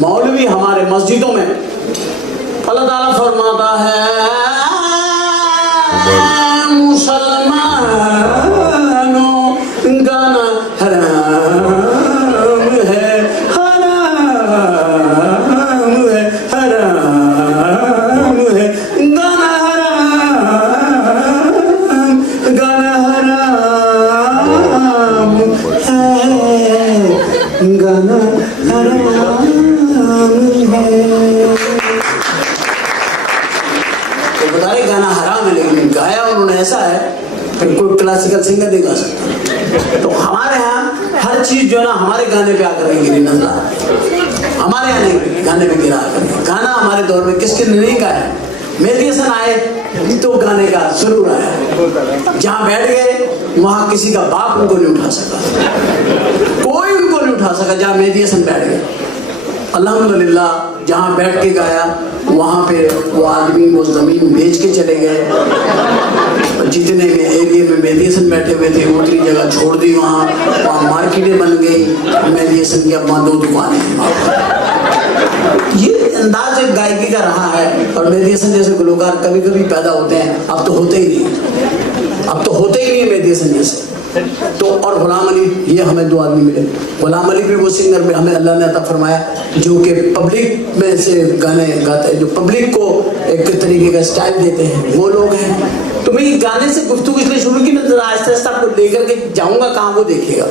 मौलवी हमारे मस्जिदों में अल्लाह ताला फरमाता है मुसलमानों गाना हराम है, हराम है, हराम है, गाना हराम, गाना हराम है, गाना हराम है। तो बता रहे गाना हराम है, लेकिन गाया उन्होंने ऐसा है फिर कोई क्लासिकल सिंगर नहीं गा सकता। तो हमारे यहाँ हर चीज जो है ना हमारे गाने पे आकर गिरी नजर, हमारे यहाँ नहीं गाने पे गिरा आकर। गाना हमारे दौर में किसके नहीं गाया, मेहदी हसन आए तो गाने का सुरूर आया। जहाँ बैठ गए वहां किसी का बाप उनको नहीं उठा सका, कोई उनको नहीं उठा सका जहाँ मेहदी हसन बैठ गए। अल्हम्दुलिल्लाह जहाँ बैठ के गाया वहाँ पे वो आदमी वो जमीन बेच के चले गए। जितने भी एरिया में मेहदी हसन बैठे हुए थे उतनी जगह छोड़ दी, वहाँ मार्केटें बन गई। मेहदी हसन की अब 2 दुकानें। ये अंदाज एक गायकी का रहा है। और मेहदी हसन जैसे गुलकार कभी कभी पैदा होते हैं, अब तो होते ही नहीं, अब तो होते ही नहीं है मेहदी हसन जैसे। तो और गुलाम अली, ये हमें 2 आदमी मिले। गुलाम अली भी वो सिंगर में हमें अल्लाह ने अता फरमाया जो कि पब्लिक में से गाने गाते हैं, जो पब्लिक को एक तरीके का स्टाइल देते हैं, वो लोग हैं। तो मैं ये गाने से गुफ्तगू इसलिए शुरू की, मैं जरा आहिस्ता आहिस्ता आपको लेकर के जाऊंगा कहाँ, वो देखिएगा।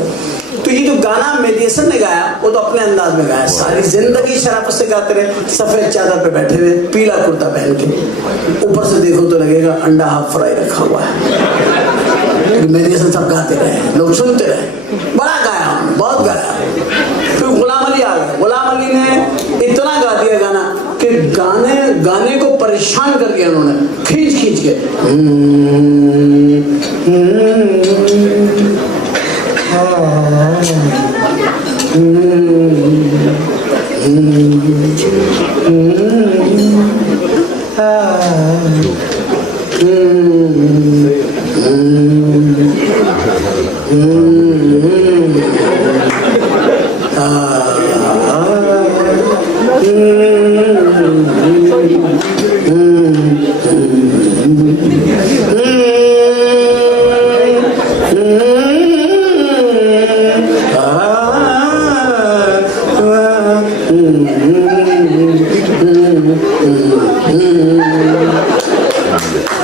तो ये जो गाना मेहदी हसन ने गाया वो तो अपने अंदाज में गाया, सारी जिंदगी शराफत से गाते रहे, सफेद चादर पे बैठे हुए, पीला कुर्ता पहन के, ऊपर से देखो तो लगेगा अंडा हाफ फ्राई रखा हुआ है। मेहदी हसन सब गाते रहे, लोग सुनते रहे, बड़ा गाया, बहुत गाया। फिर गुलाम अली आ गए। गुलाम अली ने इतना गा दिया गाना कि गाने को परेशान कर दिया उन्होंने, खींच खींच के।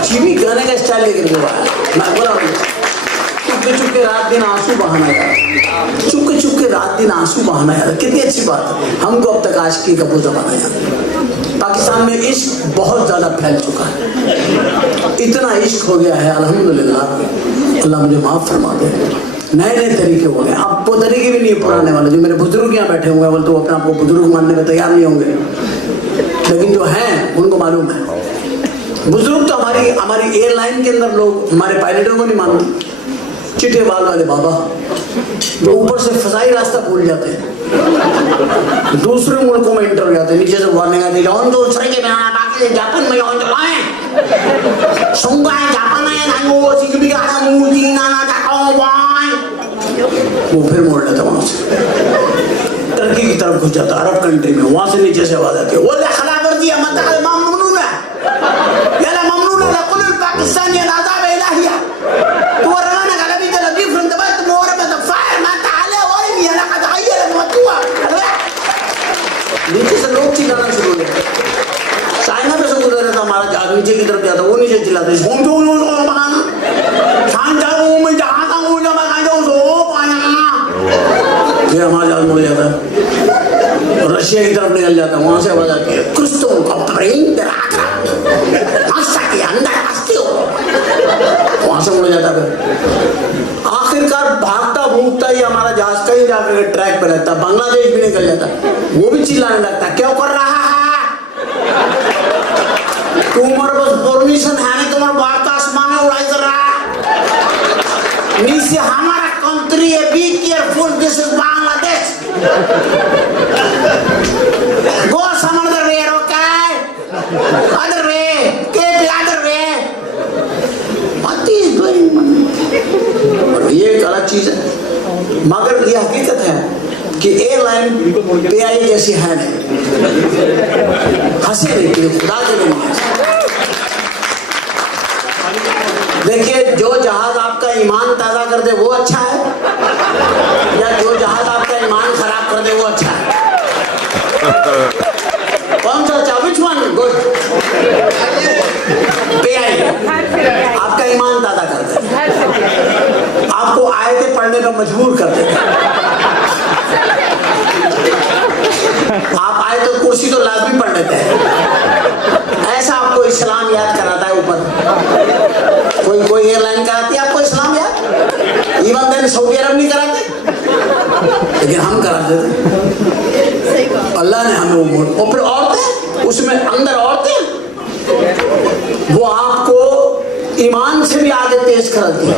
चीनी गाने का स्टाइल लेकर के आया। मैं बोला चुपके चुपके रात दिन आंसू बहाना यार, चुपके चुपके रात दिन आंसू बहाना यार, कितनी अच्छी बात है। हमको अब तक आशिकी का बोझा बनाया। पाकिस्तान में इश्क बहुत ज्यादा फैल चुका है, इतना इश्क हो गया है अल्हम्दुलिल्लाह, अल्लाह मुझे माफ फरमा दे। नए नए तरीके हो गए, अब वो तरीके भी नहीं पुराने वाले। जो मेरे बुजुर्ग यहाँ बैठे हुए हैं बोले तो अपने आप को बुजुर्ग मानने में तैयार नहीं होंगे, लेकिन जो हैं उनको मालूम है। बुजुर्ग तो हमारी एयरलाइन के अंदर लोग हमारे पायलटों को नहीं मानते। चिट्टे बाल वाले बाबा वो ऊपर से फजाई रास्ता भूल जाते हैं, दूसरे मुल्कों में इंटर हो जाते हैं, नीचे से वार्निंग आती है जापान में वो फिर मोड़ लेता वहां से टर्की की तरफ घुस जाता, अरब कंट्री में। वहां से नीचे से आवाज आती है वो खलाबर्जी ममनून है याला ममनून है कुल पाकिस्तान ये नाज़ाब इलाहिया तो रवाना गलबी द लबी फ्रॉम द बट मोर में द फायर मा ताले और ये लगा तगयर मतुआ नीचे से लोग चिल्लाना शुरू हो गए। चाइना पे से गुजर रहा था हमारा जहाज, नीचे की तरफ जाता, वो नीचे चिल्लाते हम तो मकाना खान जाओ मैं जहां का हूं जब मैं जाऊं सो पाया ये हमारा जहाज मुड़ जाता है, रशिया की तरफ निकल जाता है, वहां से आवाज आती है क्रिस्टो का ब्रेन दराका आशा के अंदर हंसते हो, वहां से मुड़ जाता है। आखिरकार भागता भूखता ही हमारा जहाज कहीं जाकर ट्रैक पे रहता, बांग्लादेश भी निकल जाता, वो भी चिल्लाने लगता क्या कर रहा है तुम्हारे पास परमिशन है नहीं, तुम्हारा भारत आसमान में उड़ाई कर रहा है नीचे हमारा कंट्री है, be careful this is Bangladesh go some other way okay other way keep other way what is doing. और ये एक अलग चीज है, मगर ये हकीकत है कि एयरलाइन पे आई के जैसी है नहीं, हंसी देती है, खुदा के लिए। देखिए, जो जहाज आपका ईमान ताजा कर दे वो अच्छा है, या जो जहाज आपका ईमान खराब कर दे वो अच्छा है? कौन सा अच्छा? Which one good? आपका ईमान ताजा कर दे, आपको आयतें पढ़ने पर मजबूर कर दे। आप आए तो कुर्सी तो लाजमी पढ़ लेते हैं, ऐसा आपको इस्लाम याद कराता है ऊपर। कोई एयरलाइन कराती है आपको इस्लाम याद? इवन देन सऊदी अरब नहीं कराते, लेकिन हम कराते थे। अल्लाह ने हमें वो मोड़। और फिर औरतें, उसमें अंदर औरतें, वो आपको ईमान से भी आगे तेज कराती है।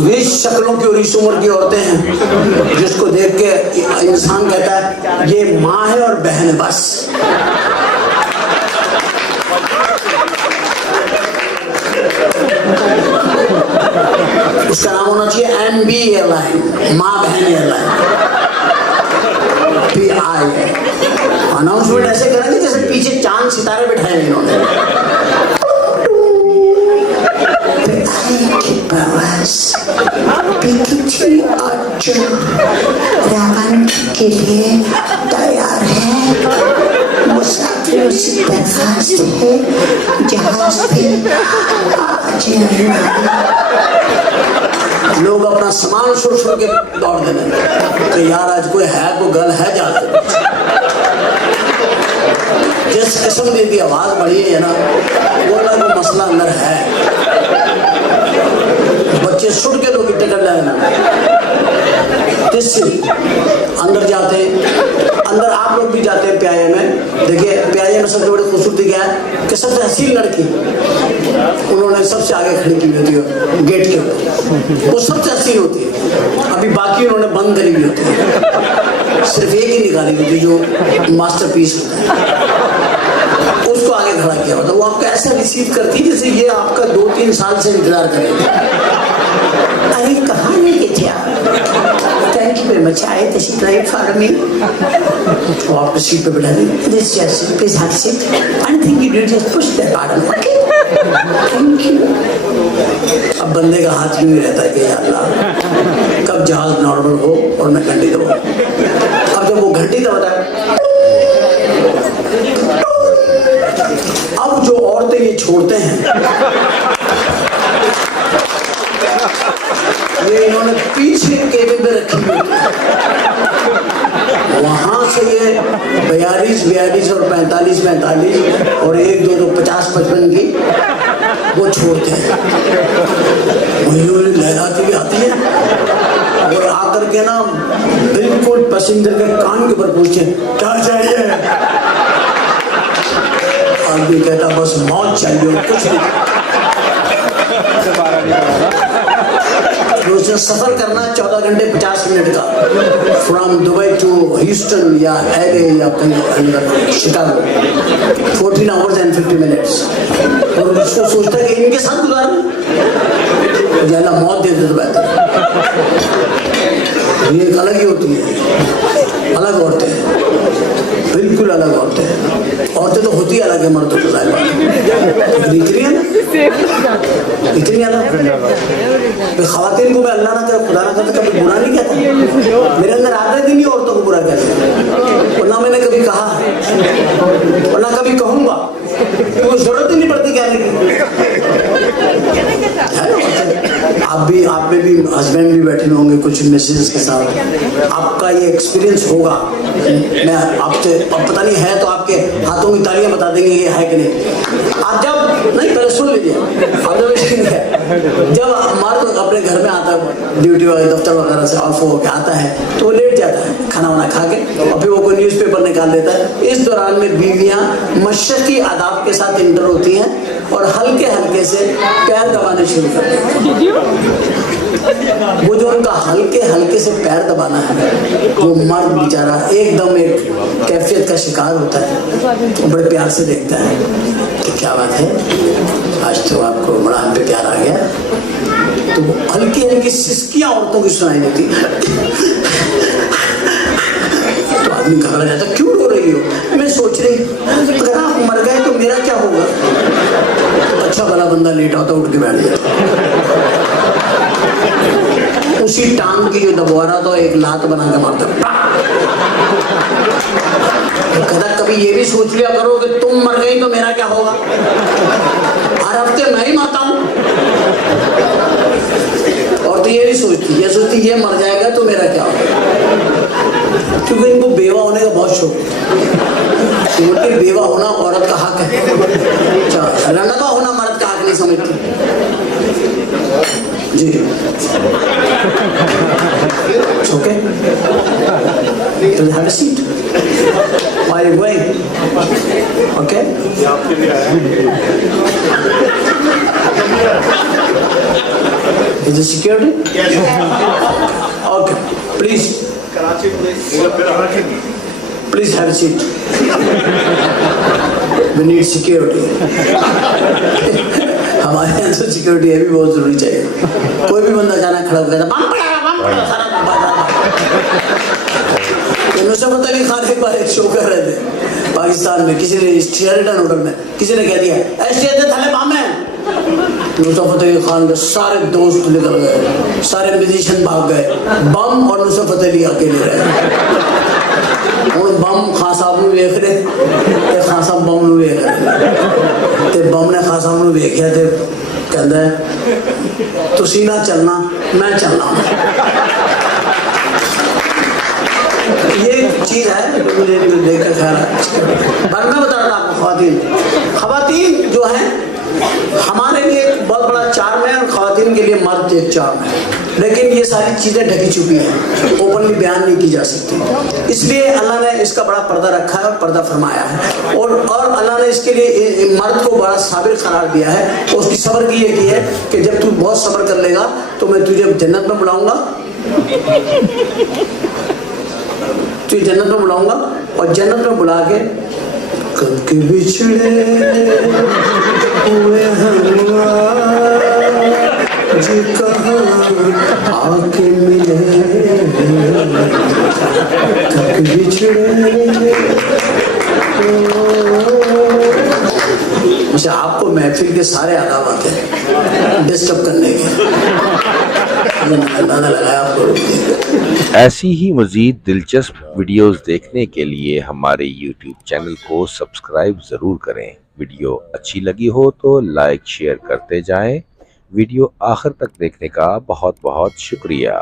बीच शक्लों की और इस उम्र की औरतें हैं जिसको देख के इंसान कहता है ये माँ है और बहन है बस। उसका नाम होना चाहिए MB एयरलाइन, माँ बहन एयरलाइन। PI अनाउंसमेंट ऐसे करेंगे जैसे पीछे चांद सितारे बिठाए इन्होंने। के लिए तैयार है, मुसाफिरों से दरखास्त है जहाज पे लोग अपना सामान छोड़ के दौड़ देने तो यार आज कोई है, कोई गल है जाते। जिस किस्म की आवाज बढ़ी है ना, वो ना कोई मसला अंदर है। बच्चे सुट के लोग टिकट लेना अंदर जाते हैं। अंदर आप लोग भी जाते हैं PIA में। देखिए, PIA में सबसे बड़ी खूबसूरती क्या है कि सबसे हसीन लड़की उन्होंने सबसे आगे खड़ी की होती है गेट के ऊपर, वो सबसे हसीन होती है। अभी बाकी उन्होंने बंद करी हुई होती है, सिर्फ एक ही निकाली होती है जो मास्टरपीस होता है, उसको आगे खड़ा किया होता है। वो आपको ऐसा रिसीव करती है जैसे ये आपका 2-3 साल से इंतजार करेगी। अरे कहाँ लेके थे आप? Thank you very much. आए तशरीफ लाए फॉर मी। वो आपको सीट पे बैठा देंगे। This just please have seat. Anything you do just push that button, okay? Thank you. अब बंदे का हाथ यूं ही रहता है कि या अल्लाह कब जहाज नॉर्मल हो और मैं घंटी दबाऊं। अब जब वो घंटी दबाता है, अब जो औरतें ये छोड़ते हैं, ये इन्होंने पीछे केबिन में रखी हुई, वहां से ये 42 और 45 और 1-2 तो 50-55 की वो छोड़ते हैं। वही लहराती भी आती है और आकर के ना बिल्कुल पैसेंजर के कान के ऊपर पूछते क्या चाहिए। आदमी कहता बस मौत चाहिए और कुछ नहीं। उसने सफर करना 14 घंटे 50 मिनट का, फ्रॉम दुबई टू ह्यूस्टन या LA या कहीं शिकागो, 14 hours and 50 minutes। और उसको सोचता है कि इनके साथ गुजारना, ज्यादा मौत दे दे तो बेहतर। ये एक अलग ही होती है, अलग औरतें, बिल्कुल अलग औरतें। औरतें तो होती अलग है, मर्दों तो जाहिर बात है, इतनी अलग। ख़वातीन को मैं अल्लाह ना करे, खुदा ना करे, कभी बुरा नहीं कहता। मेरे अंदर आदत ही नहीं औरतों को बुरा कहते, और ना मैंने कभी कहा और ना कभी कहूँगा, कोई जरूरत ही नहीं पड़ती कहने की। आप में भी हस्बैंड भी बैठे होंगे कुछ मिसेज के साथ, आपका ये एक्सपीरियंस होगा। मैं आपसे, अब पता नहीं है तो आपके हाथों की तालियां बता देंगे ये है कि नहीं। आप जब नहीं, पहले सुन लीजिए, ऑब्जर्वेशन है, जब मर्द अपने घर में आता है ड्यूटी वगैरह दफ्तर वगैरह से ऑफ होकर आता है तो वो लेट जाता है खाना वाना खा के, और फिर वो कोई न्यूज़पेपर निकाल देता है। इस दौरान में बीवियां मशरकी आदाब के साथ इंटर होती हैं और हल्के हल्के से पैर दबाने शुरू करते हैं। वो जो उनका हल्के हल्के से पैर दबाना है, वो मर्द बेचारा एकदम एक कैफियत का शिकार होता है, बड़े प्यार से देखता है कि क्या बात है, आज तो आपको बड़ा हम पे प्यार आ गया। तो हल्की हल्की सिसकियां औरतों की सुनाई देती, तो आदमी घबरा जाता, क्यों रो रही हो? मैं सोच रही अगर आप मर गए तो मेरा क्या होगा? अच्छा भला बंदा लेटा होता, उठ के बैठ जाता, उसी टांग की जो दबवा रहा था एक लात बना के मारता। कहता कभी ये भी सोच लिया करो कि तुम मर गई तो मेरा क्या होगा? हर हफ्ते मैं ही मरता हूं। और तो ये नहीं सोचती, ये सोचती ये मर जाएगा तो मेरा क्या होगा, क्योंकि इनको बेवा होने का बहुत शौक है। क्योंकि बेवा होना औरत का हक है, लड़का होना मर्द का हक नहीं समझती जी। Okay, have a seat. Why are you going? Okay. Is it security? Yes. Okay. Please have a seat. We need security. हमारे यहाँ तो सिक्योरिटी है भी बहुत जरूरी चाहिए। कोई भी बंदा जाना खड़ा हो गया बम पड़ा सारा नुसरत अली खान एक बार एक शो कर रहे थे पाकिस्तान में, किसी ने शेराटन होटल में किसी ने कह दिया एसटीएस थले बम है। नुसरत अली खान के सारे दोस्त निकल गए, सारे म्यूजिशियन भाग गए, बम और नुसरत अली अकेले रहे। ਹੁਣ बम खान साहब ਨੂੰ ਵੇਖ ਰਹੇ ਤੇ ਖਾਨ ਸਾਹਿਬ बम ਨੂੰ ਵੇਖ ਰਹੇ ਤੇ बम ने खान साहब ਨੂੰ ਵੇਖਿਆ ਤੇ ਕਹਿੰਦਾ ਤੁਸੀਂ ਨਾ ਚੱਲਣਾ मैं चलना। ये चीज है मुझे देख कर ख्याल है। पर मैं बता रहा आपको खवातीन जो है हमारे लिए एक बहुत बड़ा चार्म है और खवातीन के लिए मर्द एक चार्म है, लेकिन ये सारी चीजें ढकी छुपी हैं, ओपनली बयान नहीं की जा सकती। इसलिए अल्लाह ने इसका बड़ा पर्दा रखा है और पर्दा फरमाया है, और अल्लाह ने इसके लिए मर्द को बड़ा साबिर करार दिया है। और उसकी सब्र की ये की है कि जब तू बहुत सब्र कर लेगा तो मैं तुझे जन्नत में बुलाऊंगा, तुझे जन्नत में बुलाऊंगा और जन्नत में बुला के कब के बिछड़े हुए जी कहाँ आके मिले कब के बिछड़े। अच्छा, आपको महफिल के सारे आदाब आते हैं डिस्टर्ब करने के, अंदाजा लगाया आपको। ऐसी ही मज़ीद दिलचस्प वीडियोस देखने के लिए हमारे YouTube चैनल को सब्सक्राइब ज़रूर करें। वीडियो अच्छी लगी हो तो लाइक शेयर करते जाएं। वीडियो आखिर तक देखने का बहुत बहुत शुक्रिया।